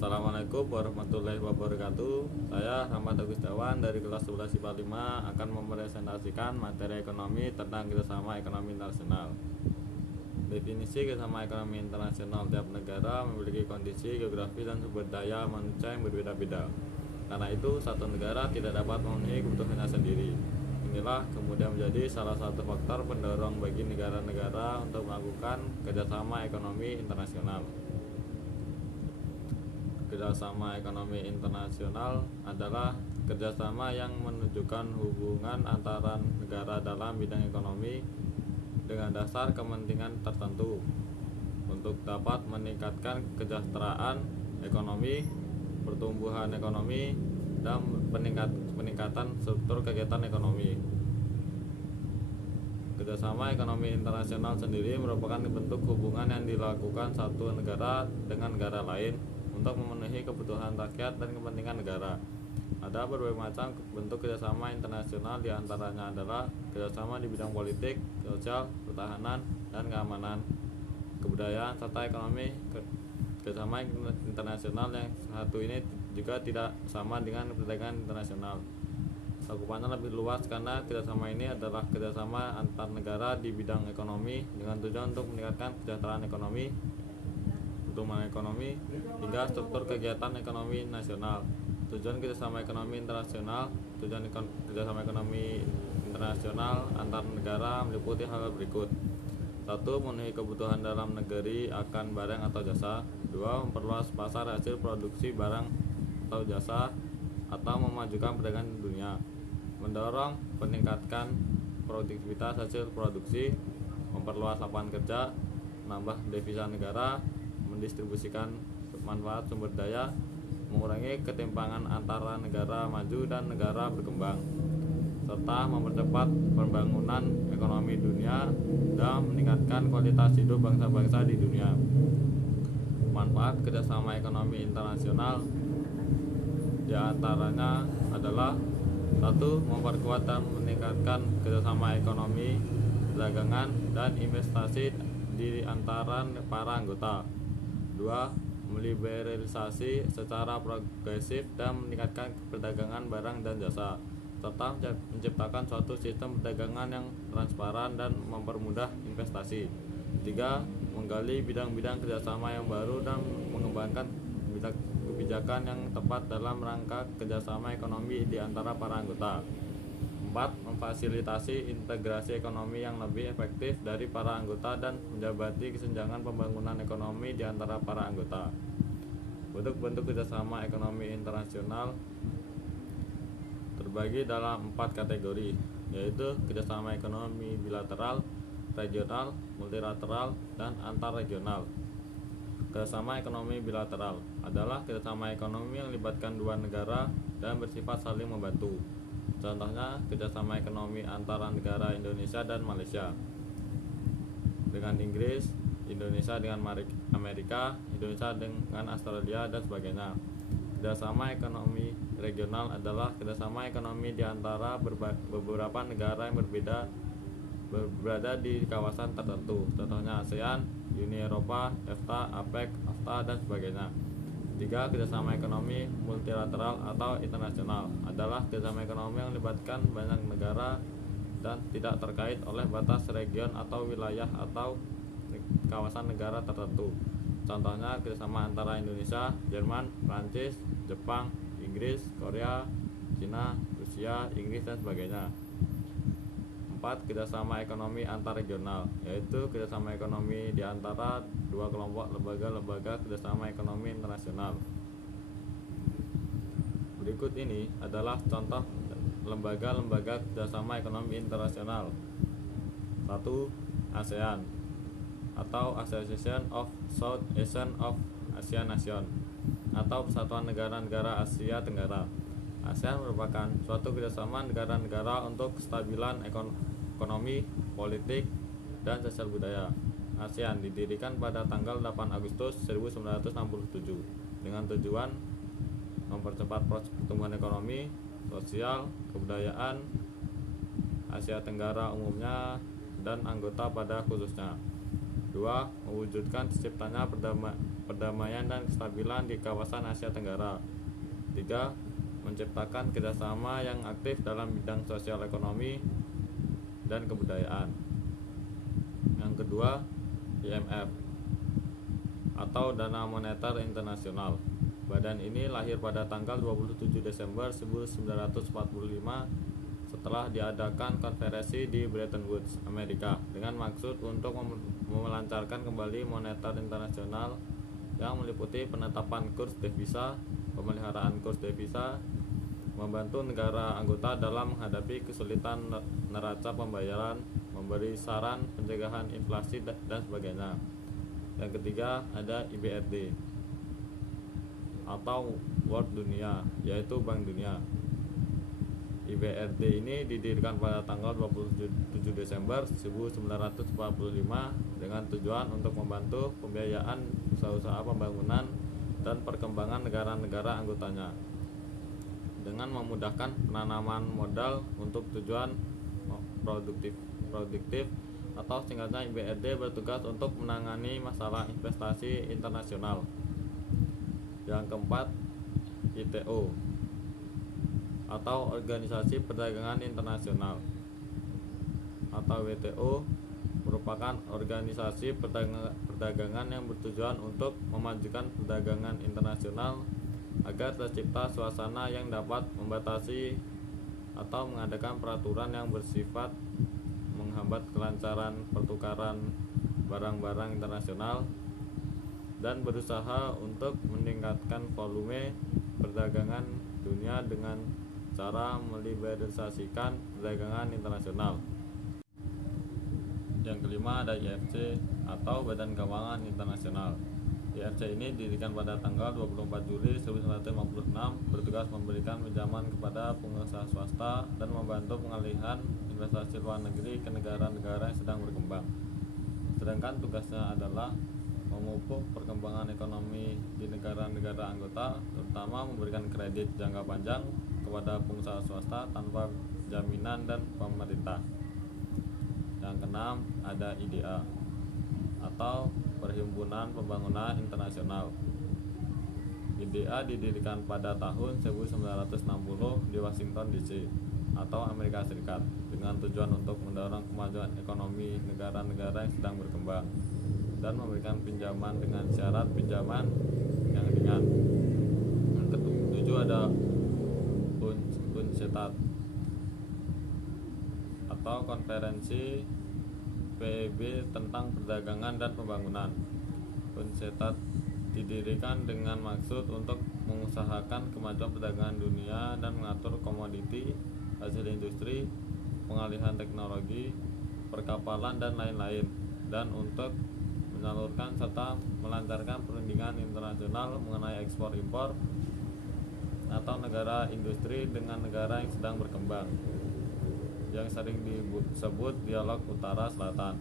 Assalamualaikum warahmatullahi wabarakatuh. Saya Ahmad Agustawan dari kelas 11 IPA 5 akan mempresentasikan materi ekonomi tentang kerjasama ekonomi internasional. Definisi kerjasama ekonomi internasional: tiap negara memiliki kondisi geografi dan sumber daya manusia yang berbeda-beda. Karena itu, satu negara tidak dapat memenuhi kebutuhannya sendiri. Inilah kemudian menjadi salah satu faktor pendorong bagi negara-negara untuk melakukan kerjasama ekonomi internasional. Kerjasama ekonomi internasional adalah kerjasama yang menunjukkan hubungan antara negara dalam bidang ekonomi dengan dasar kepentingan tertentu untuk dapat meningkatkan kesejahteraan ekonomi, pertumbuhan ekonomi, dan peningkatan struktur kegiatan ekonomi. Kerjasama ekonomi internasional sendiri merupakan bentuk hubungan yang dilakukan satu negara dengan negara lain untuk memenuhi kebutuhan rakyat dan kepentingan negara. Ada berbagai macam bentuk kerjasama internasional, diantaranya adalah kerjasama di bidang politik, sosial, pertahanan, dan keamanan, kebudayaan, serta ekonomi. Kerjasama internasional yang satu ini juga tidak sama dengan perdagangan internasional. Cakupannya lebih luas karena kerjasama ini adalah kerjasama antar negara di bidang ekonomi dengan tujuan untuk meningkatkan kesejahteraan ekonomi, pertumbuhan ekonomi, hingga struktur kegiatan ekonomi nasional. Tujuan kerjasama ekonomi internasional kerjasama ekonomi internasional antar negara meliputi hal berikut: 1. Memenuhi kebutuhan dalam negeri akan barang atau jasa. 2. Memperluas pasar hasil produksi barang atau jasa atau memajukan perdagangan dunia. Mendorong peningkatan produktivitas hasil produksi, memperluas lapangan kerja, menambah devisa negara, mendistribusikan manfaat sumber daya, mengurangi ketimpangan antara negara maju dan negara berkembang, serta mempercepat pembangunan ekonomi dunia dan meningkatkan kualitas hidup bangsa-bangsa di dunia. Manfaat kerjasama ekonomi internasional diantaranya adalah: 1. Memperkuat dan meningkatkan kerjasama ekonomi, perdagangan, dan investasi di antara para anggota. 2. Meliberalisasi secara progresif dan meningkatkan perdagangan barang dan jasa, serta menciptakan suatu sistem perdagangan yang transparan dan mempermudah investasi. 3. Menggali bidang-bidang kerjasama yang baru dan mengembangkan kebijakan yang tepat dalam rangka kerjasama ekonomi di antara para anggota. 4. Memfasilitasi integrasi ekonomi yang lebih efektif dari para anggota dan menjabati kesenjangan pembangunan ekonomi di antara para anggota. Bentuk-bentuk kerjasama ekonomi internasional terbagi dalam 4 kategori, yaitu kerjasama ekonomi bilateral, regional, multilateral, dan antarregional. Kerjasama ekonomi bilateral adalah kerjasama ekonomi yang melibatkan dua negara dan bersifat saling membantu. Contohnya, kerjasama ekonomi antara negara Indonesia dan Malaysia dengan Inggris, Indonesia dengan Amerika, Indonesia dengan Australia, dan sebagainya. Kerjasama ekonomi regional adalah kerjasama ekonomi di antara beberapa negara yang berada di kawasan tertentu. Contohnya ASEAN, Uni Eropa, EFTA, APEC, AFTA, dan sebagainya. 3. Kerjasama ekonomi multilateral atau internasional adalah kerjasama ekonomi yang melibatkan banyak negara dan tidak terkait oleh batas region atau wilayah atau kawasan negara tertentu. Contohnya kerjasama antara Indonesia, Jerman, Prancis, Jepang, Inggris, Korea, Cina, Rusia, Inggris, dan sebagainya. 4. Kerjasama ekonomi antarregional, yaitu kerjasama ekonomi di antara dua kelompok lembaga-lembaga kerjasama ekonomi internasional. Berikut ini adalah contoh lembaga-lembaga kerjasama ekonomi internasional. 1. ASEAN atau Association of South Asian of ASEAN Nation atau Persatuan Negara-Negara Asia Tenggara. ASEAN merupakan suatu kerjasama negara-negara untuk kestabilan ekonomi, politik, dan sosial budaya. ASEAN didirikan pada tanggal 8 Agustus 1967 dengan tujuan mempercepat proses pertumbuhan ekonomi, sosial, kebudayaan Asia Tenggara umumnya dan anggota pada khususnya. 2. Mewujudkan terciptanya perdamaian dan kestabilan di kawasan Asia Tenggara. 3. Menciptakan kerjasama yang aktif dalam bidang sosial ekonomi dan kebudayaan. Yang kedua, IMF atau Dana Moneter Internasional. Badan ini lahir pada tanggal 27 Desember 1945 setelah diadakan konferensi di Bretton Woods, Amerika, dengan maksud untuk melancarkan kembali moneter internasional yang meliputi penetapan kurs devisa, pemeliharaan kurs devisa, membantu negara anggota dalam menghadapi kesulitan neraca pembayaran, memberi saran pencegahan inflasi dan sebagainya. Yang ketiga ada IBRD atau World Dunia, yaitu Bank Dunia. IBRD ini didirikan pada tanggal 27 Desember 1945 dengan tujuan untuk membantu pembiayaan usaha-usaha pembangunan dan perkembangan negara-negara anggotanya dengan memudahkan penanaman modal untuk tujuan produktif atau singkatnya IBRD bertugas untuk menangani masalah investasi internasional. Yang keempat, WTO atau Organisasi Perdagangan Internasional atau WTO merupakan organisasi perdagangan yang bertujuan untuk memajukan perdagangan internasional agar tercipta suasana yang dapat membatasi atau mengadakan peraturan yang bersifat menghambat kelancaran pertukaran barang-barang internasional dan berusaha untuk meningkatkan volume perdagangan dunia dengan cara meliberalisasikan perdagangan internasional. Yang kelima ada IFC atau Badan Keuangan Internasional. IFC ini didirikan pada tanggal 24 Juli 1956, bertugas memberikan pinjaman kepada pengusaha swasta dan membantu pengalihan investasi luar negeri ke negara-negara yang sedang berkembang. Sedangkan tugasnya adalah memupuk perkembangan ekonomi di negara-negara anggota, terutama memberikan kredit jangka panjang kepada pengusaha swasta tanpa jaminan dan pemerintah. Yang keenam ada IDA atau Perhimpunan Pembangunan Internasional. IDA didirikan pada tahun 1960 di Washington DC atau Amerika Serikat dengan tujuan untuk mendorong kemajuan ekonomi negara-negara yang sedang berkembang dan memberikan pinjaman dengan syarat pinjaman yang ringan. Yang ketujuh ada UNCTAD atau Konferensi PEB tentang Perdagangan dan Pembangunan. UNCTAD didirikan dengan maksud untuk mengusahakan kemajuan perdagangan dunia dan mengatur komoditi, hasil industri, pengalihan teknologi, perkapalan dan lain-lain, dan untuk menyalurkan serta melancarkan perundingan internasional mengenai ekspor impor atau negara industri dengan negara yang sedang berkembang, yang sering disebut Dialog Utara Selatan,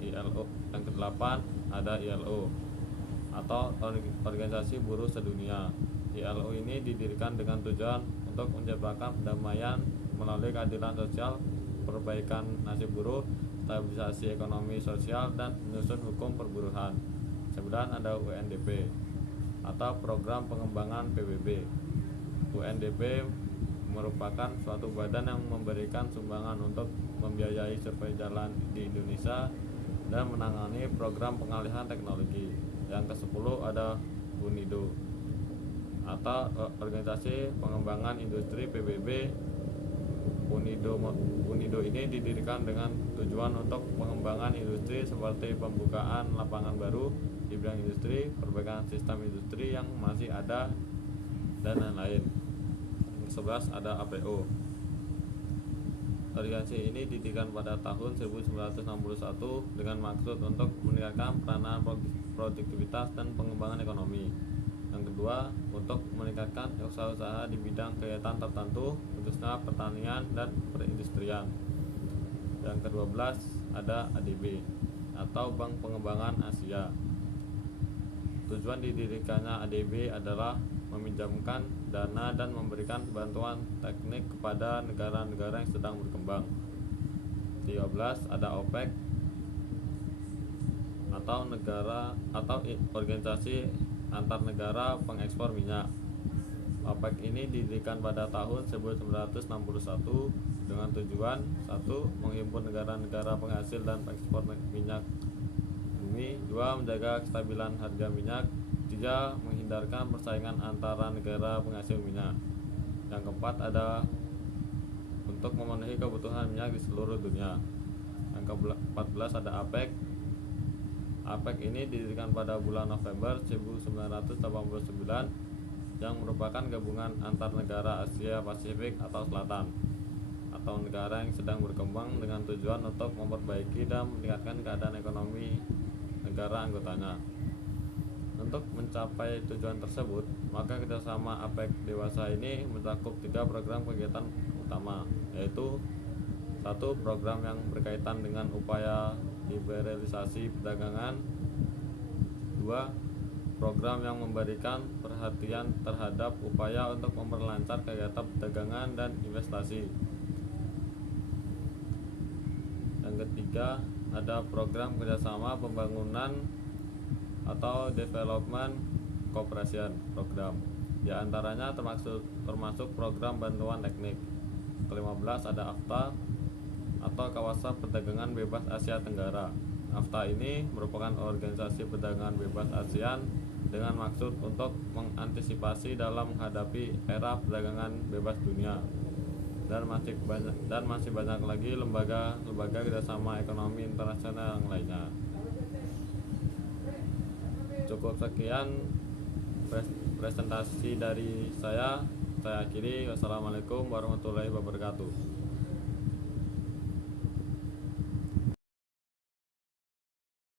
ILO. Yang kedelapan ada ILO atau Organisasi Buruh Sedunia. ILO ini didirikan dengan tujuan untuk menciptakan perdamaian melalui keadilan sosial, perbaikan nasib buruh, stabilisasi ekonomi sosial, dan menyusun hukum perburuhan. 9 ada UNDP atau Program Pengembangan PBB. UNDP merupakan suatu badan yang memberikan sumbangan untuk membiayai survei jalan di Indonesia dan menangani program pengalihan teknologi. Yang ke-10 ada UNIDO atau Organisasi Pengembangan Industri PBB. UNIDO ini didirikan dengan tujuan untuk pengembangan industri seperti pembukaan lapangan baru di bidang industri, perbaikan sistem industri yang masih ada, dan lain-lain. Yang ke-11 ada APO. Organisasi ini didirikan pada tahun 1961 dengan maksud untuk meningkatkan peranan produktivitas dan pengembangan ekonomi. Yang kedua, untuk meningkatkan usaha-usaha di bidang kegiatan tertentu, khususnya pertanian dan perindustrian. Yang ke-12 ada ADB atau Bank Pengembangan Asia. Tujuan didirikannya ADB adalah meminjamkan dana dan memberikan bantuan teknik kepada negara-negara yang sedang berkembang. 13 ada OPEC atau organisasi antar negara pengekspor minyak. APEC ini didirikan pada tahun 1961 dengan tujuan: 1. Menghimpun negara-negara penghasil dan pengekspor minyak bumi. 2. Menjaga kestabilan harga minyak. 3. Menghindarkan persaingan antara negara penghasil minyak. Yang keempat ada untuk memenuhi kebutuhan minyak di seluruh dunia. Yang ke-14 ada APEC. APEC ini didirikan pada bulan November 1989 yang merupakan gabungan antar negara Asia Pasifik atau Selatan atau negara yang sedang berkembang dengan tujuan untuk memperbaiki dan meningkatkan keadaan ekonomi negara anggotanya. Untuk mencapai tujuan tersebut, maka kerjasama APEC dewasa ini mencakup 3 program kegiatan utama, yaitu 1. Program yang berkaitan dengan upaya liberalisasi perdagangan. 2. Program yang memberikan perhatian terhadap upaya untuk memperlancar kegiatan perdagangan dan investasi. Yang ketiga ada program kerjasama pembangunan atau development cooperation program. Di antaranya termasuk program bantuan teknik. Ke-15 ada AFTA atau Kawasan Perdagangan Bebas Asia Tenggara. AFTA ini merupakan organisasi perdagangan bebas ASEAN dengan maksud untuk mengantisipasi dalam menghadapi era perdagangan bebas dunia. Dan masih banyak lagi lembaga kerjasama ekonomi internasional yang lainnya. Cukup sekian presentasi dari saya akhiri. Wassalamualaikum warahmatullahi wabarakatuh.